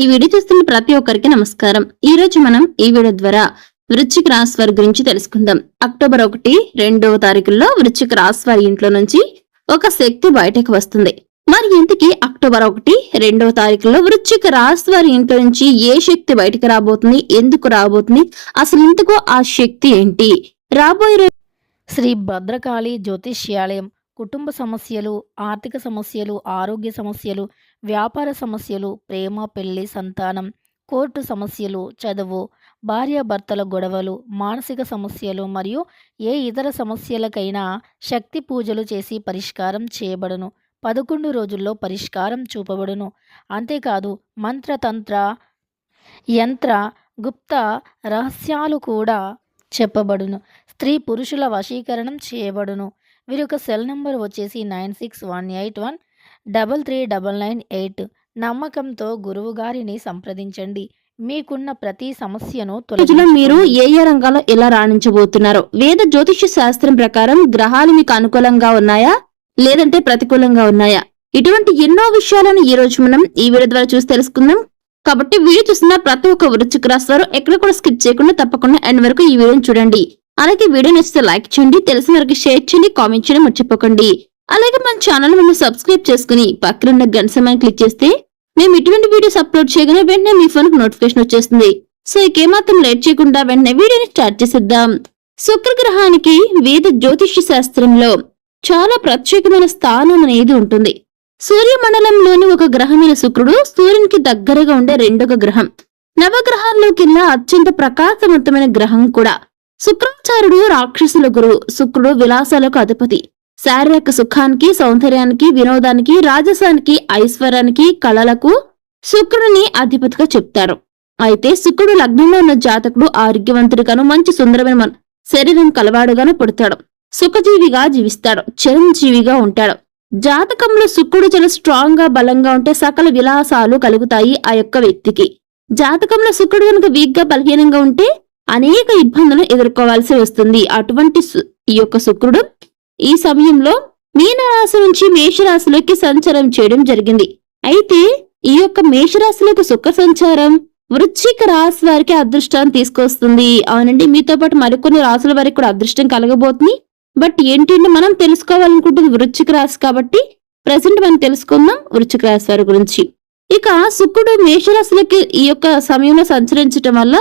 ఈ వీడియో చూస్తున్న ప్రతి ఒక్కరికి నమస్కారం. ఈ రోజు మనం ఈ వీడియో ద్వారా వృశ్చిక రాశి వారి గురించి తెలుసుకుందాం. అక్టోబర్ ఒకటి రెండవ తారీఖుల్లో వృశ్చిక రాశి వారి ఇంట్లో నుంచి ఒక శక్తి బయటకు వస్తుంది. మరి ఇంతకీ అక్టోబర్ ఒకటి రెండవ తారీఖులో వృశ్చిక రాశి వారి ఇంట్లో నుంచి ఏ శక్తి బయటకు రాబోతుంది? ఎందుకు రాబోతుంది? అసలు ఇంతకు ఆ శక్తి ఏంటి? రాబోయే శ్రీ భద్రకాళి జ్యోతిష్యాలయం కుటుంబ సమస్యలు ఆర్థిక సమస్యలు ఆరోగ్య సమస్యలు వ్యాపార సమస్యలు ప్రేమ పెళ్ళి సంతానం కోర్టు సమస్యలు చదువు భార్యాభర్తల గొడవలు మానసిక సమస్యలు మరియు ఏ ఇతర సమస్యలకైనా శక్తి పూజలు చేసి పరిష్కారం చేయబడును. పదకొండు రోజుల్లో పరిష్కారం చూపబడును. అంతేకాదు మంత్రతంత్ర యంత్ర గుప్త రహస్యాలు కూడా చెప్పబడును. స్త్రీ పురుషుల వశీకరణం చేయబడును. వీరి యొక్క సెల్ నెంబర్ వచ్చేసి nine six one eight one double three double nine eight నమ్మకంతో గురువు గారిని సంప్రదించండి. మీకున్న ప్రతి సమస్యను రోజులో మీరు. ఏ ఏ రంగాల్లో ఎలా రాణించబోతున్నారు వేద జ్యోతిష్య శాస్త్రం ప్రకారం గ్రహాలు మీకు అనుకూలంగా ఉన్నాయా? లేదంటే ప్రతికూలంగా ఉన్నాయా? ఇటువంటి ఎన్నో విషయాలను ఈ రోజు మనం ఈ వీడియో ద్వారా చూసి తెలుసుకుందాం. కాబట్టి వీడియో చూస్తున్న ప్రతి ఒక్క వృశ్చిక రాశి వారు ఎక్కడ కూడా స్కిప్ చేయకుండా తప్పకుండా ఎండ్ వరకు ఈ వీడియోని చూడండి. అలాగే వీడియో నచ్చితే లైక్ చేయండి తెలిసిన వారికి షేర్ చేయండి కామెంట్ చేయడం మర్చిపోకండి. అలాగే మన ఛానల్ మనం సబ్స్క్రైబ్ చేసుకుని పక్కనున్న గంట సమయం క్లిక్ చేస్తే మేము ఇటువంటి వీడియోస్ అప్లోడ్ చేయగానే వెంటనే మీ ఫోన్ నోటిఫికేషన్ వచ్చేస్తుంది. సో ఇకేమాత్రం లేట్ చేయకుండా వెంటనే వీడియోని స్టార్ట్ చేసేద్దాం. శుక్రగ్రహానికి వేద జ్యోతిష్య శాస్త్రంలో చాలా ప్రత్యేకమైన స్థానం అనేది ఉంటుంది. సూర్యమండలంలోని ఒక గ్రహమైన శుక్రుడు సూర్యునికి దగ్గరగా ఉండే రెండొక గ్రహం. నవగ్రహాల్లోకెల్లా అత్యంత ప్రకాశవంతమైన గ్రహం కూడా. శుక్రాచార్యుడు రాక్షసుల గురువు శుక్రుడు విలాసాలకు అధిపతి. శారీరక సుఖానికి సౌందర్యానికి వినోదానికి రాజసానికి ఐశ్వర్యానికి కళలకు శుక్రుడిని అధిపతిగా చెప్తారు. అయితే శుక్రుడు లగ్నంలో ఉన్న జాతకుడు ఆరోగ్యవంతుడిగాను మంచి సుందరమైన శరీరం కలవాడుగాను పుడతాడు. సుఖజీవిగా జీవిస్తాడు చిరంజీవిగా ఉంటాడు. జాతకంలో శుక్రుడు చాలా స్ట్రాంగ్గా బలంగా ఉంటే సకల విలాసాలు కలుగుతాయి ఆ యొక్క వ్యక్తికి. జాతకంలో శుక్రుడు కనుక వీక్గా బలహీనంగా ఉంటే అనేక ఇబ్బందులు ఎదుర్కోవాల్సి వస్తుంది. అటువంటి ఈ యొక్క శుక్రుడు ఈ సమయంలో మీనరాశి నుంచి మేషరాశిలోకి సంచారం చేయడం జరిగింది. అయితే ఈ యొక్క మేషరాశిలోకి శుక్ర సంచారం వృశ్చిక రాశి వారికి అదృష్టాన్ని తీసుకొస్తుంది. అవునండి మీతో పాటు మరికొన్ని రాసుల వారికి కూడా అదృష్టం కలగబోతుంది. బట్ ఏంటంటే మనం తెలుసుకోవాలనుకుంటుంది వృశ్చిక రాశి కాబట్టి ప్రజెంట్ మనం తెలుసుకుందాం వృశ్చిక రాశి వారి గురించి. ఇక శుక్రుడు మేషరాశులకి ఈ యొక్క సమయంలో సంచరించటం వల్ల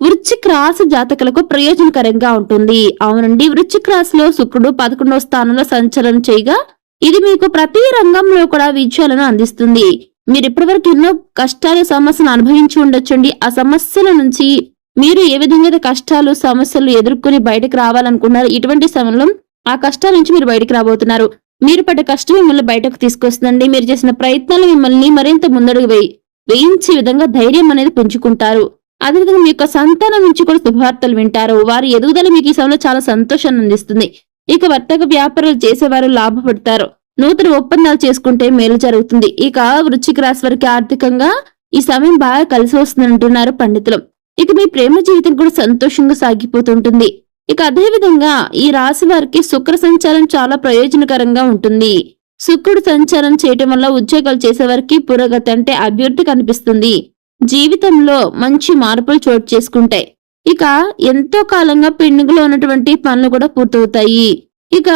వృశ్చిక రాశి జాతకులకు ప్రయోజనకరంగా ఉంటుంది. అవునండి వృశ్చిక రాశిలో శుక్రుడు పదకొండవ స్థానంలో సంచలనం చేయగా ఇది మీకు ప్రతి రంగంలో కూడా విజయాలను అందిస్తుంది. మీరు ఇప్పటివరకు ఎన్నో కష్టాలు సమస్యలు అనుభవించి ఉండొచ్చండి. ఆ సమస్యల నుంచి మీరు ఏ విధంగా కష్టాలు సమస్యలు ఎదుర్కొని బయటకు రావాలనుకున్నారు ఇటువంటి సమయంలో ఆ కష్టాల నుంచి మీరు బయటకు రాబోతున్నారు. మీరు పడ్డ కష్టం మిమ్మల్ని బయటకు తీసుకొస్తుందండి. మీరు చేసిన ప్రయత్నాలు మిమ్మల్ని మరింత ముందడుగు వేయి వేయించే విధంగా ధైర్యం అనేది పుంజుకుంటారు. అదేవిధంగా మీ యొక్క సంతానం నుంచి కూడా శుభవార్తలు వింటారు. వారి ఎదుగుదల మీకు ఈ సమయంలో చాలా సంతోషాన్ని అందిస్తుంది. ఇక వర్తక వ్యాపారాలు చేసేవారు లాభపడతారు. నూతన ఒప్పందాలు చేసుకుంటే మేలు జరుగుతుంది. ఇక వృశ్చిక రాశి వారికి ఆర్థికంగా ఈ సమయం బాగా కలిసి వస్తుంది అంటున్నారు పండితులు. ఇక మీ ప్రేమ జీవితం కూడా సంతోషంగా సాగిపోతుంటుంది. ఇక అదేవిధంగా ఈ రాశి వారికి శుక్ర సంచారం చాలా ప్రయోజనకరంగా ఉంటుంది. శుక్రుడు సంచారం చేయటం వల్ల ఉద్యోగాలు చేసేవారికి పురోగతి అంటే అభివృద్ధి కనిపిస్తుంది. జీవితంలో మంచి మార్పులు చోటు చేసుకుంటాయి. ఇక ఎంతో కాలంగా పెండింగ్లో ఉన్నటువంటి పనులు కూడా పూర్తవుతాయి. ఇక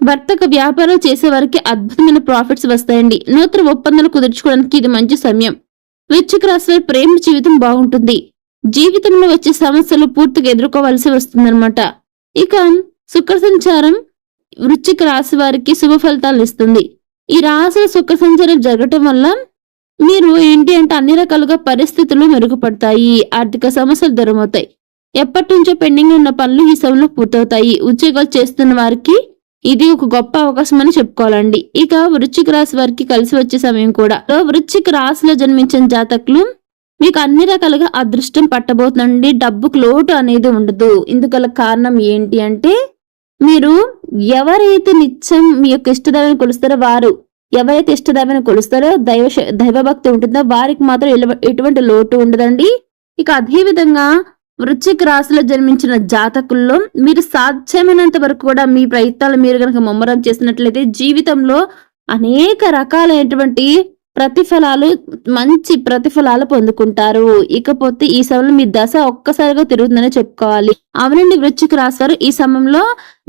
వర్తక వ్యాపారం చేసేవారికి అద్భుతమైన ప్రాఫిట్స్ వస్తాయండి. నూతన ఒప్పందాలు కుదుర్చుకోవడానికి ఇది మంచి సమయం. వృశ్చిక రాశి ప్రేమ జీవితం బాగుంటుంది. జీవితంలో వచ్చే సమస్యలు పూర్తిగా ఎదుర్కోవాల్సి వస్తుందన్నమాట. ఇక శుక్ర సంచారం వృశ్చిక రాశి వారికి శుభ ఫలితాలు ఇస్తుంది. ఈ రాశి శుక్ర సంచారం జరగటం వల్ల మీరు ఏంటి అంటే అన్ని రకాలుగా పరిస్థితులు మెరుగుపడతాయి. ఆర్థిక సమస్యలు దూరమవుతాయి. ఎప్పటి నుంచో పెండింగ్ ఉన్న పనులు ఈ సమయంలో పూర్తవుతాయి. ఉద్యోగాలు చేస్తున్న వారికి ఇది ఒక గొప్ప అవకాశం అని చెప్పుకోవాలండి. ఇక వృశ్చిక రాశి వారికి కలిసి వచ్చే సమయం కూడా. వృశ్చిక రాశిలో జన్మించిన జాతకులు మీకు అన్ని రకాలుగా అదృష్టం పట్టబోతుందండి. డబ్బుకు లోటు అనేది ఉండదు. ఇందుకల కారణం ఏంటి అంటే మీరు ఎవరైతే నిత్యం మీ యొక్క ఇష్టదైవాన్ని కొలుస్తారో వారు ఎవరైతే ఇష్టదైవాన్ని కొలుస్తారో దైవ శ- దైవభక్తి ఉంటుందో వారికి మాత్రం ఎటువంటి లోటు ఉండదండి. ఇక అదేవిధంగా వృచ్చిక వృశ్చిక రాశిలో జన్మించిన జాతకుల్లో మీరు సాధ్యమైనంత వరకు కూడా మీ ప్రయత్నాలు మీరు కనుక ముమ్మరం చేసినట్లయితే జీవితంలో అనేక రకాలైనటువంటి ప్రతిఫలాలు మంచి ప్రతిఫలాలు పొందుకుంటారు. ఇకపోతే ఈ సమయంలో మీ దశ ఒక్కసారిగా తిరుగుతుందని చెప్పుకోవాలి. అవునండి వృశ్చిక రాశి వారు ఈ సమయంలో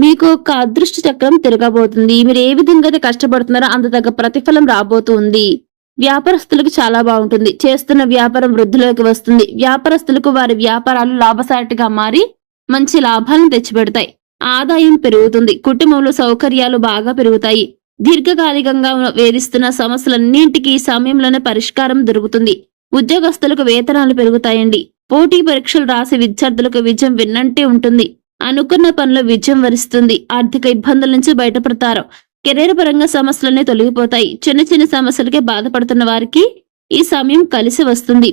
మీకు ఒక అదృష్ట చక్రం తిరగబోతుంది. మీరు ఏ విధంగా అయితే కష్టపడుతున్నారో అంత తగ్గ ప్రతిఫలం రాబోతుంది. వ్యాపారస్తులకు చాలా బాగుంటుంది. చేస్తున్న వ్యాపారం వృద్ధిలోకి వస్తుంది. వ్యాపారస్తులకు వారి వ్యాపారాలు లాభసాటిగా మారి మంచి లాభాలను తెచ్చిపెడతాయి. ఆదాయం పెరుగుతుంది. కుటుంబంలో సౌకర్యాలు బాగా పెరుగుతాయి. దీర్ఘకాలికంగా వేధిస్తున్న సమస్యలన్నింటికీ ఈ సమయంలోనే పరిష్కారం దొరుకుతుంది. ఉద్యోగస్తులకు వేతనాలు పెరుగుతాయండి. పోటీ పరీక్షలు రాసే విద్యార్థులకు విజయం విన్నంటే ఉంటుంది. అనుకున్న పనిలో విజయం వరిస్తుంది. ఆర్థిక ఇబ్బందుల నుంచి బయటపడతారు. కెరీర్ పరంగా సమస్యలన్నీ తొలగిపోతాయి. చిన్న చిన్న సమస్యలకే బాధపడుతున్న వారికి ఈ సమయం కలిసి వస్తుంది.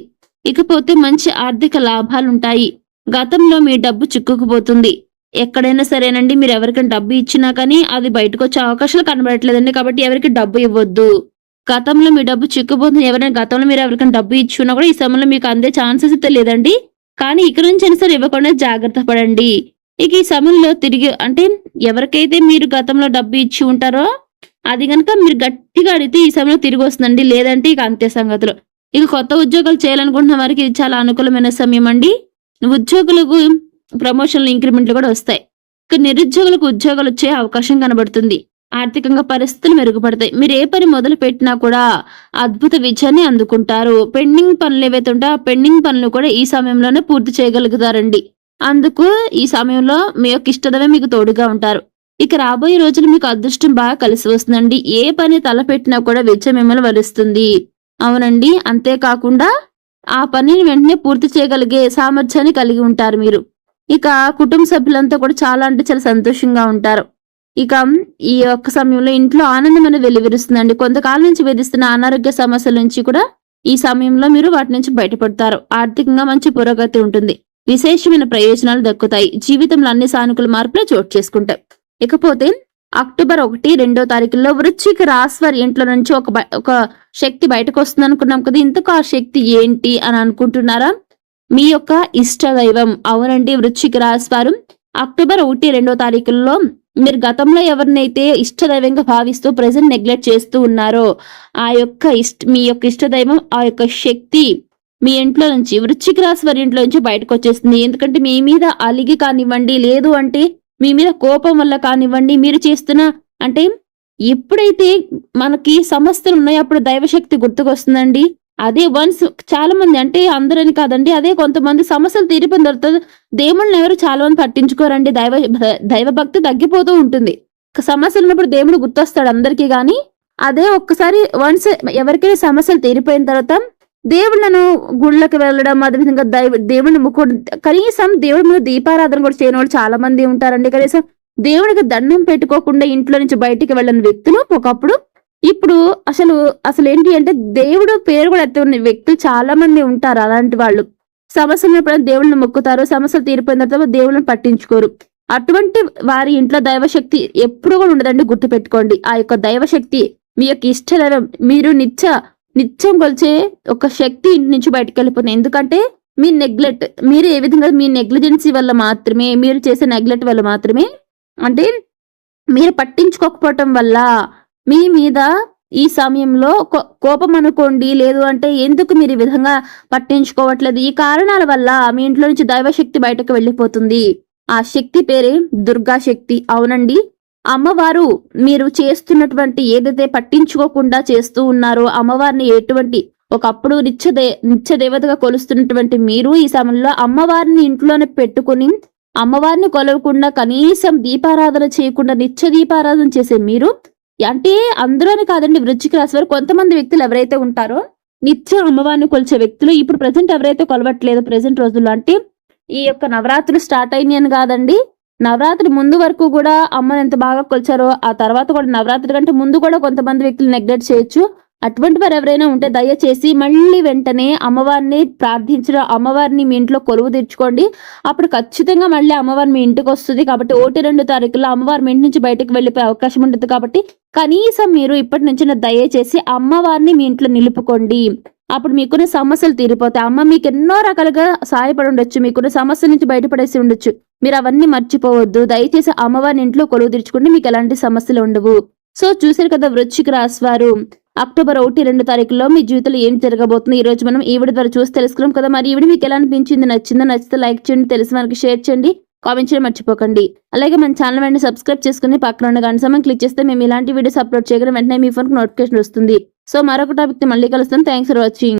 ఇకపోతే మంచి ఆర్థిక లాభాలుంటాయి. గతంలో మీ డబ్బు చిక్కుకుపోతుంది. ఎక్కడైనా సరేనండి మీరు ఎవరికైనా డబ్బు ఇచ్చినా కానీ అది బయటకు వచ్చే అవకాశాలు కనబడట్లేదండి. కాబట్టి ఎవరికి డబ్బు ఇవ్వద్దు. గతంలో మీ డబ్బు చిక్కుపోతుంది ఎవరైనా గతంలో మీరు ఎవరికైనా డబ్బు ఇచ్చున్నా కూడా ఈ సమయంలో మీకు అందే ఛాన్సెస్ అయితే లేదండి. కానీ ఇక నుంచి అయినా సరే ఇవ్వకుండా జాగ్రత్త పడండి. ఇక ఈ సమయంలో తిరిగి అంటే ఎవరికైతే మీరు గతంలో డబ్బు ఇచ్చి ఉంటారో అది కనుక మీరు గట్టిగా అడిగితే ఈ సమయంలో తిరిగి వస్తుందండి. లేదంటే ఇక అంతే సంగతులు. ఇక కొత్త ఉద్యోగాలు చేయాలనుకుంటున్న వారికి ఇది చాలా అనుకూలమైన సమయం అండి. ఉద్యోగులకు ప్రమోషన్లు ఇంక్రిమెంట్లు కూడా వస్తాయి. ఇక నిరుద్యోగులకు ఉద్యోగాలు వచ్చే అవకాశం కనబడుతుంది. ఆర్థికంగా పరిస్థితులు మెరుగుపడతాయి. మీరు ఏ పని మొదలు పెట్టినా కూడా అద్భుత విజయాన్ని అందుకుంటారు. పెండింగ్ పనులు ఏవైతే ఉంటే ఆ పెండింగ్ పనులు కూడా ఈ సమయంలోనే పూర్తి చేయగలుగుతారండి. అందుకు ఈ సమయంలో మీ యొక్క ఇష్టదమే మీకు తోడుగా ఉంటారు. ఇక రాబోయే రోజులు మీకు అదృష్టం బాగా కలిసి వస్తుందండి. ఏ పని తలపెట్టినా కూడా విజయం మిమ్మల్ని వరిస్తుంది. అవునండి. అంతేకాకుండా ఆ పనిని వెంటనే పూర్తి చేయగలిగే సామర్థ్యాన్ని కలిగి ఉంటారు మీరు. ఇక కుటుంబ సభ్యులంతా కూడా చాలా అంటే చాలా సంతోషంగా ఉంటారు. ఇక ఈ యొక్క సమయంలో ఇంట్లో ఆనందం అనేది వెలువరుస్తుందండి. కొంతకాలం నుంచి వేధిస్తున్న అనారోగ్య సమస్యల నుంచి కూడా ఈ సమయంలో మీరు వాటి నుంచి బయటపడతారు. ఆర్థికంగా మంచి పురోగతి ఉంటుంది. విశేషమైన ప్రయోజనాలు దక్కుతాయి. జీవితంలో అన్ని సానుకూల మార్పులు చోటు చేసుకుంటాయి. ఇకపోతే అక్టోబర్ ఒకటి రెండో తారీఖుల్లో వృశ్చిక రాశి ఇంట్లో నుంచి ఒక ఒక శక్తి బయటకు వస్తుంది అనుకున్నాం కదా ఇంతకు ఆ శక్తి ఏంటి అని అనుకుంటున్నారా? మీ యొక్క ఇష్ట దైవం అవునండి వృశ్చిక రాశి వారు. అక్టోబర్ ఒకటి రెండో తారీఖుల్లో మీరు గతంలో ఎవరినైతే ఇష్టదైవంగా భావిస్తూ ప్రజెంట్ నెగ్లెక్ట్ చేస్తూ ఉన్నారో ఆ యొక్క ఇష్ట మీ యొక్క ఇష్టదైవం ఆ యొక్క శక్తి మీ ఇంట్లో నుంచి వృశ్చిక రాశి వారి ఇంట్లో నుంచి బయటకు వచ్చేస్తుంది. ఎందుకంటే మీ మీద అలిగి కానివ్వండి లేదు అంటే మీ మీద కోపం వల్ల కానివ్వండి మీరు చేస్తున్న అంటే ఎప్పుడైతే మనకి సమస్యలు ఉన్నాయో అప్పుడు దైవశక్తి గుర్తుకొస్తుందండి. అదే వన్స్ చాలా మంది అంటే అందరని కాదండి అదే కొంతమంది సమస్యలు తీరిపోయిన తర్వాత దేవుళ్ళని ఎవరు చాలా మంది పట్టించుకోరండి. దైవ దైవభక్తి తగ్గిపోతూ ఉంటుంది. సమస్యలు ఉన్నప్పుడు దేవుడు గుర్తొస్తాడు అందరికీ గాని. అదే ఒక్కసారి వన్స్ ఎవరికైనా సమస్యలు తీరిపోయిన తర్వాత దేవుళ్ళను గుళ్ళకి వెళ్ళడం అదేవిధంగా దైవ దేవుడిని ముక్కు కనీసం దేవుడి మీద దీపారాధన కూడా చేయని వాళ్ళు చాలా మంది ఉంటారండి. కనీసం దేవుడికి దండం పెట్టుకోకుండా ఇంట్లో నుంచి బయటికి వెళ్ళని వ్యక్తులు ఒకప్పుడు ఇప్పుడు అసలు అసలు ఏంటి అంటే దేవుడు పేరు కూడా ఎత్తున్న వ్యక్తులు చాలా మంది ఉంటారు అలాంటి వాళ్ళు. సమస్యలు ఉన్నప్పుడు దేవుళ్ళని మొక్కుతారు సమస్యలు తీరిపోయిన తర్వాత దేవుళ్ళని పట్టించుకోరు. అటువంటి వారి ఇంట్లో దైవశక్తి ఎప్పుడు కూడా ఉండదండి గుర్తుపెట్టుకోండి. ఆ యొక్క దైవశక్తి మీ యొక్క ఇష్టదైవం మీరు నిత్య నిత్యం కొలిచే ఒక శక్తి ఇంటి నుంచి బయటకు వెళ్ళిపోతుంది. ఎందుకంటే మీ నెగ్లెక్ట్ మీరు ఏ విధంగా మీ నెగ్లిజెన్సీ వల్ల మాత్రమే మీరు చేసే నెగ్లెక్ట్ వల్ల మాత్రమే అంటే మీరు పట్టించుకోకపోవటం వల్ల మీ మీద ఈ సమయంలో కోపం అనుకోండి. లేదు అంటే ఎందుకు మీరు ఈ విధంగా పట్టించుకోవట్లేదు? ఈ కారణాల వల్ల మీ ఇంట్లో నుంచి దైవశక్తి బయటకు వెళ్ళిపోతుంది. ఆ శక్తి పేరే దుర్గా శక్తి. అవునండి. అమ్మవారు మీరు చేస్తున్నటువంటి ఏదైతే పట్టించుకోకుండా చేస్తూ ఉన్నారో అమ్మవారిని ఎటువంటి ఒకప్పుడు నిత్య దే నిత్య దేవతగా కొలుస్తున్నటువంటి మీరు ఈ సమయంలో అమ్మవారిని ఇంట్లోనే పెట్టుకుని అమ్మవారిని కొలవకుండా కనీసం దీపారాధన చేయకుండా నిత్య దీపారాధన చేసే మీరు అంటే అందులోనే కాదండి వృచ్చిక రాశి వారు కొంతమంది వ్యక్తులు ఎవరైతే ఉంటారో నిత్యం అమ్మవారిని కొలిచే వ్యక్తులు ఇప్పుడు ప్రజెంట్ ఎవరైతే కొలవట్లేదు ప్రజెంట్ రోజుల్లో అంటే ఈ యొక్క నవరాత్రులు స్టార్ట్ అయినాయని అని కాదండి. నవరాత్రి ముందు వరకు కూడా అమ్మని ఎంత బాగా కొలిచారో ఆ తర్వాత కూడా నవరాత్రి కంటే ముందు కూడా కొంతమంది వ్యక్తులు నెగ్లెక్ట్ చేయొచ్చు. అటువంటి వారు ఎవరైనా ఉంటే దయచేసి మళ్ళీ వెంటనే అమ్మవారిని ప్రార్థించడం అమ్మవారిని మీ ఇంట్లో కొలువు తెచ్చుకోండి అప్పుడు ఖచ్చితంగా మళ్ళీ అమ్మవారు మీ ఇంటికి వస్తుంది కాబట్టి ఒకటి రెండు తారీఖులో అమ్మవారి మీ ఇంటి నుంచి బయటకు వెళ్ళిపోయే అవకాశం ఉంటుంది కాబట్టి కనీసం మీరు ఇప్పటి నుంచి దయచేసి అమ్మవారిని మీ ఇంట్లో నిలుపుకోండి. అప్పుడు మీకున్న సమస్యలు తీరిపోతాయి. అమ్మ మీకు ఎన్నో రకాలుగా సహాయపడి ఉండొచ్చు మీకున్న సమస్య నుంచి బయటపడేసి ఉండొచ్చు. మీరు అవన్నీ మర్చిపోవద్దు. దయచేసి అమ్మవారిని ఇంట్లో కొలువు తీర్చుకుంటే మీకు ఎలాంటి సమస్యలు ఉండవు. సో చూసారు కదా వృశ్చిక రాశి వారు. అక్టోబర్ ఒకటి రెండు తారీఖులో మీ జీవితంలో ఏం జరగబోతుంది ఈ రోజు మనం ఈవిడ ద్వారా చూసి తెలుసుకున్నాం కదా. మరి ఈవిడ మీకు ఎలా అనిపించింది? నచ్చిందో? నచ్చితే లైక్ చేయండి తెలిసిన వారికి షేర్ చేయండి కామెంట్ చేయడం మర్చిపోకండి. అలాగే మన ఛానల్ వెంటనే సబ్స్క్రైబ్ చేసుకుని పక్కన ఉన్న గంట సమయం క్లిక్ చేస్తే మేము ఇలాంటి వీడియోస్ అప్లోడ్ చేయగలం వెంటనే మీ ఫోన్కి నోటిఫికేషన్ వస్తుంది. సో మరొక టాపిక్ మళ్ళీ కలుస్తాం. Thanks for watching.